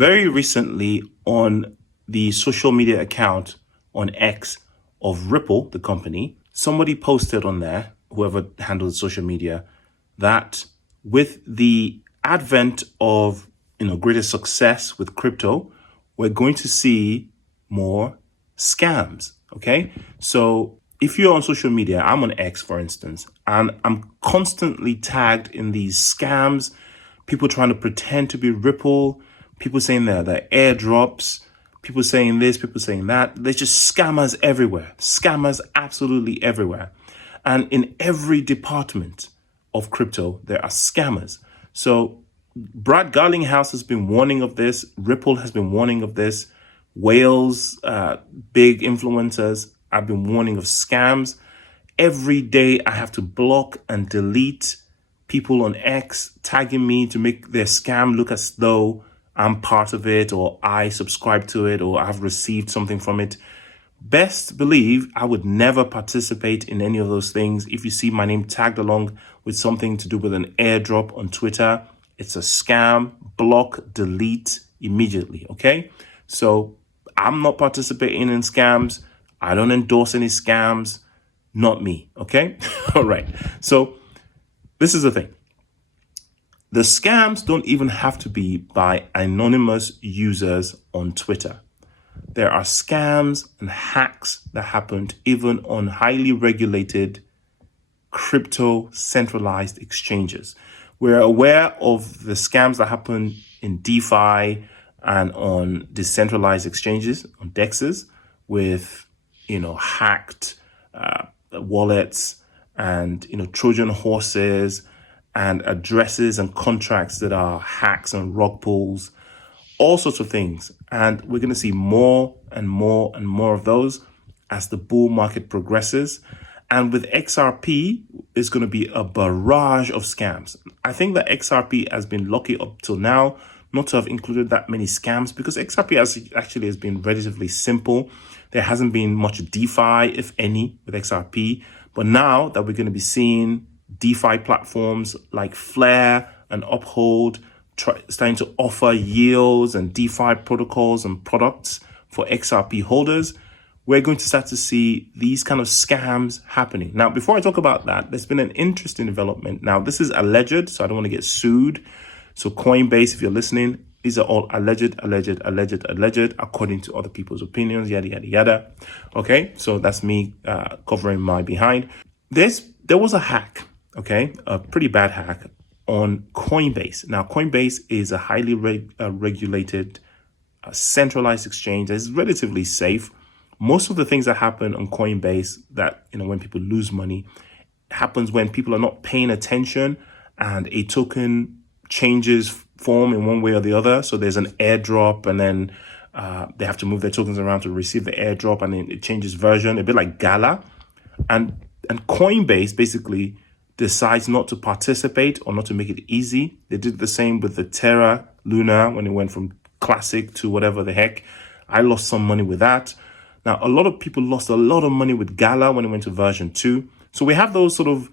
very recently on the social media account on X of Ripple, the company, somebody posted on there, whoever handles social media, that with the advent of greater success with crypto, we're going to see more scams. Okay, so if you're on social media, I'm on X, for instance, and I'm constantly tagged in these scams, people trying to pretend to be Ripple, people saying they're airdrops, people saying this, people saying that. There's just scammers everywhere, scammers absolutely everywhere. And in every department of crypto, there are scammers. So Brad Garlinghouse has been warning of this. Ripple has been warning of this. Whales, big influencers, have been warning of scams. Every day I have to block and delete people on X tagging me to make their scam look as though I'm part of it, or I subscribe to it, or I've received something from it. Best believe I would never participate in any of those things. If you see my name tagged along with something to do with an airdrop on Twitter, it's a scam. Block, delete immediately, okay? So I'm not participating in scams. I don't endorse any scams. Not me, okay? All right. So this is the thing. The scams don't even have to be by anonymous users on Twitter. There are scams and hacks that happened even on highly regulated crypto centralized exchanges. We're aware of the scams that happen in DeFi and on decentralized exchanges, on DEXs, with, hacked wallets and, Trojan horses and addresses and contracts that are hacks and rug pulls, all sorts of things. And we're going to see more and more and more of those as the bull market progresses. And with XRP, it's going to be a barrage of scams. I think that XRP has been lucky up till now not to have included that many scams, because XRP has been relatively simple. There hasn't been much DeFi, if any, with XRP. But now that we're going to be seeing DeFi platforms like Flare and Uphold starting to offer yields and DeFi protocols and products for XRP holders, we're going to start to see these kind of scams happening. Now, before I talk about that, there's been an interesting development. Now, this is alleged, so I don't want to get sued. So Coinbase, if you're listening, these are all alleged, according to other people's opinions, yada, yada, yada. Okay, so that's me covering my behind. There was a hack, okay, a pretty bad hack on Coinbase. Now, Coinbase is a highly regulated, centralized exchange that is relatively safe. Most of the things that happen on Coinbase that, when people lose money, happens when people are not paying attention and a token changes form in one way or the other. So there's an airdrop and then they have to move their tokens around to receive the airdrop, and then it changes version, a bit like Gala. And Coinbase basically decides not to participate or not to make it easy. They did the same with the Terra Luna when it went from classic to whatever the heck. I lost some money with that. Now, a lot of people lost a lot of money with Gala when it went to version 2. So we have those sort of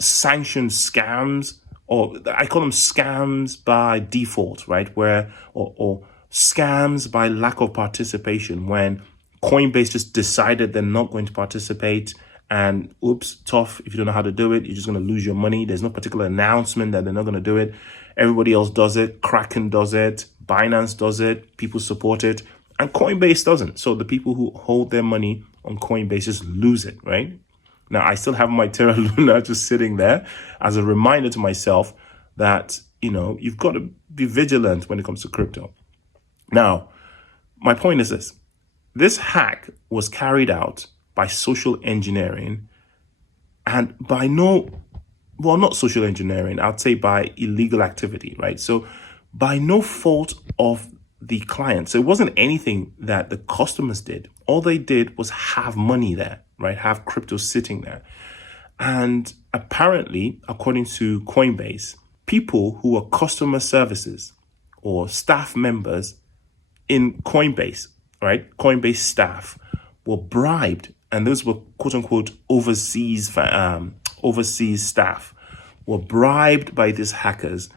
sanctioned scams, or I call them scams by default, right? Or scams by lack of participation, when Coinbase just decided they're not going to participate, and oops, tough. If you don't know how to do it, you're just going to lose your money. There's no particular announcement that they're not going to do it. Everybody else does it. Kraken does it. Binance does it. People support it. And Coinbase doesn't. So the people who hold their money on Coinbase just lose it, right? Now, I still have my Terra Luna just sitting there as a reminder to myself that, you've got to be vigilant when it comes to crypto. Now, my point is this. This hack was carried out by social engineering, and by not social engineering, I'd say by illegal activity, right? So by no fault of the client. So it wasn't anything that the customers did. All they did was have money there, right? Have crypto sitting there. And apparently, according to Coinbase, people who are customer services or staff members in Coinbase, right? Coinbase staff were bribed, and those were quote unquote overseas staff were bribed by these hackers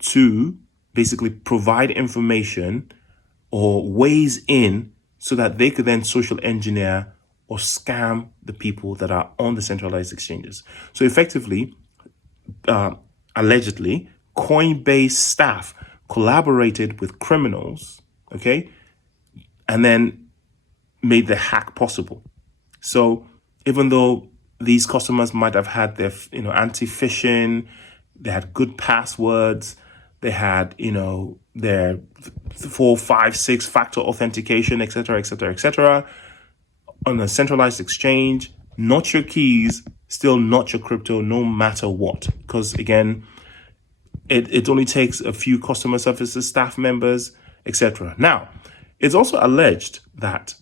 to basically provide information or ways in so that they could then social engineer or scam the people that are on the centralized exchanges. So effectively, allegedly, Coinbase staff collaborated with criminals, okay, and then made the hack possible. So even though these customers might have had their, anti-phishing, they had good passwords, they had, their 4, 5, 6 factor authentication, etc., etc., etc. on a centralized exchange, not your keys, still not your crypto, no matter what. Because again, it only takes a few customer services staff members, etc. Now, it's also alleged that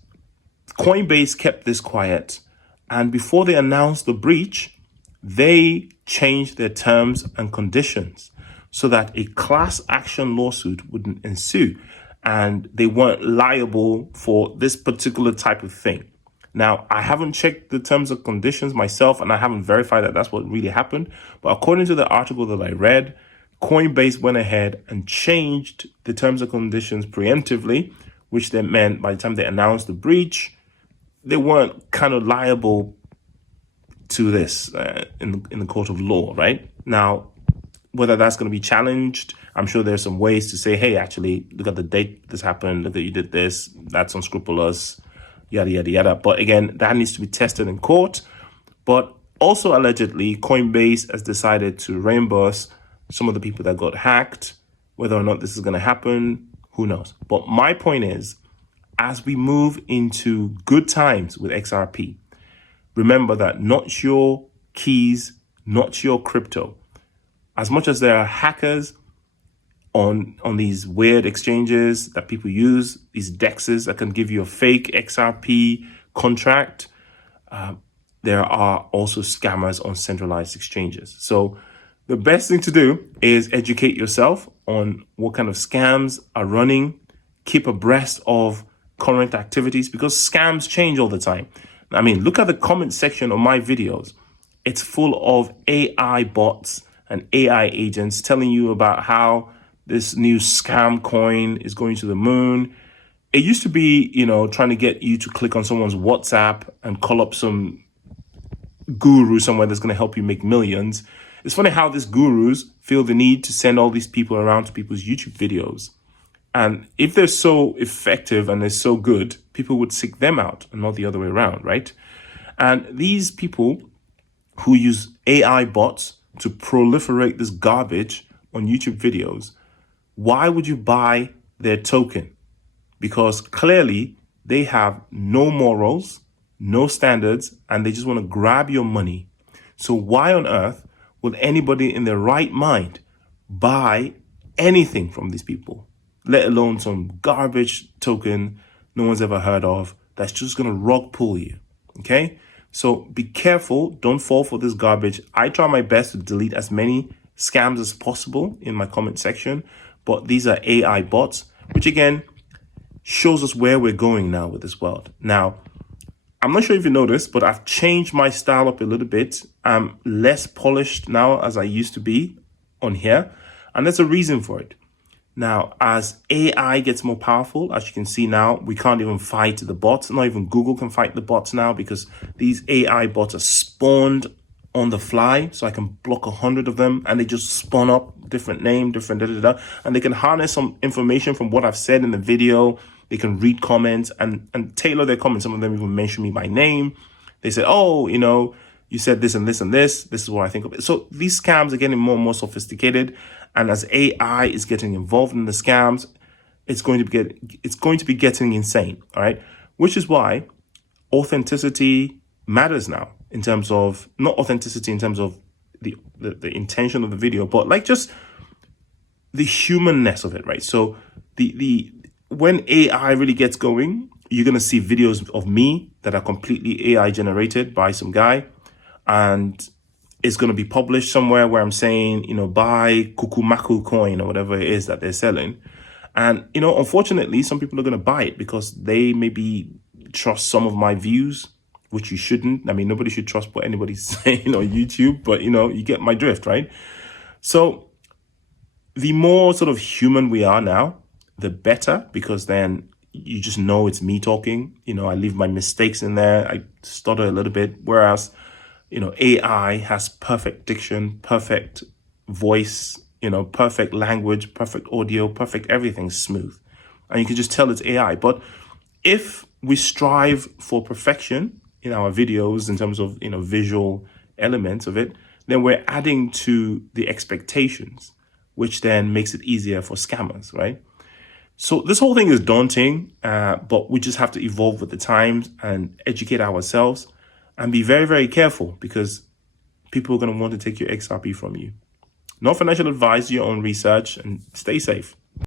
Coinbase kept this quiet, and before they announced the breach, they changed their terms and conditions so that a class action lawsuit wouldn't ensue and they weren't liable for this particular type of thing. Now, I haven't checked the terms and conditions myself, and I haven't verified that that's what really happened. But according to the article that I read, Coinbase went ahead and changed the terms and conditions preemptively, which then meant by the time they announced the breach, they weren't kind of liable to this in the court of law, right? Now, whether that's going to be challenged, I'm sure there's some ways to say, hey, actually, look at the date this happened, look that you did this, that's unscrupulous, yada, yada, yada. But again, that needs to be tested in court. But also allegedly, Coinbase has decided to reimburse some of the people that got hacked. Whether or not this is going to happen, who knows? But my point is, as we move into good times with XRP, remember that not your keys, not your crypto. As much as there are hackers on these weird exchanges that people use, these dexes that can give you a fake XRP contract, there are also scammers on centralized exchanges. So the best thing to do is educate yourself on what kind of scams are running, keep abreast of current activities, because scams change all the time. I mean, look at the comment section of my videos. It's full of AI bots and AI agents telling you about how this new scam coin is going to the moon. It used to be, trying to get you to click on someone's WhatsApp and call up some guru somewhere that's going to help you make millions. It's funny how these gurus feel the need to send all these people around to people's YouTube videos. And if they're so effective and they're so good, people would seek them out and not the other way around, right? And these people who use AI bots to proliferate this garbage on YouTube videos, why would you buy their token? Because clearly they have no morals, no standards, and they just want to grab your money. So why on earth would anybody in their right mind buy anything from these people, let alone some garbage token no one's ever heard of that's just going to rug pull you, okay? So be careful. Don't fall for this garbage. I try my best to delete as many scams as possible in my comment section, but these are AI bots, which again shows us where we're going now with this world. Now, I'm not sure if you noticed, but I've changed my style up a little bit. I'm less polished now as I used to be on here, and there's a reason for it. Now, as AI gets more powerful, as you can see now, we can't even fight the bots. Not even Google can fight the bots now because these AI bots are spawned on the fly. So I can block 100 of them and they just spawn up different name, different and they can harness some information from what I've said in the video. They can read comments and tailor their comments. Some of them even mention me by name. They say, oh, you said this and this and this. This is what I think of it. So these scams are getting more and more sophisticated. And as AI is getting involved in the scams, it's going to be getting insane. All right. Which is why authenticity matters now, in terms of not authenticity in terms of the intention of the video, but like just the humanness of it. Right. So when AI really gets going, you're going to see videos of me that are completely AI generated by some guy, and it's going to be published somewhere where I'm saying, buy Kukumaku coin or whatever it is that they're selling. And, unfortunately, some people are going to buy it because they maybe trust some of my views, which you shouldn't. I mean, nobody should trust what anybody's saying on YouTube, but, you get my drift, right? So The more sort of human we are now, the better, because then you just know it's me talking. I leave my mistakes in there. I stutter a little bit. Whereas, AI has perfect diction, perfect voice, perfect language, perfect audio, perfect everything smooth. And you can just tell it's AI. But if we strive for perfection in our videos in terms of, visual elements of it, then we're adding to the expectations, which then makes it easier for scammers, right? So this whole thing is daunting, but we just have to evolve with the times and educate ourselves and be very, very careful, because people are going to want to take your XRP from you. No financial advice, your own research, and stay safe.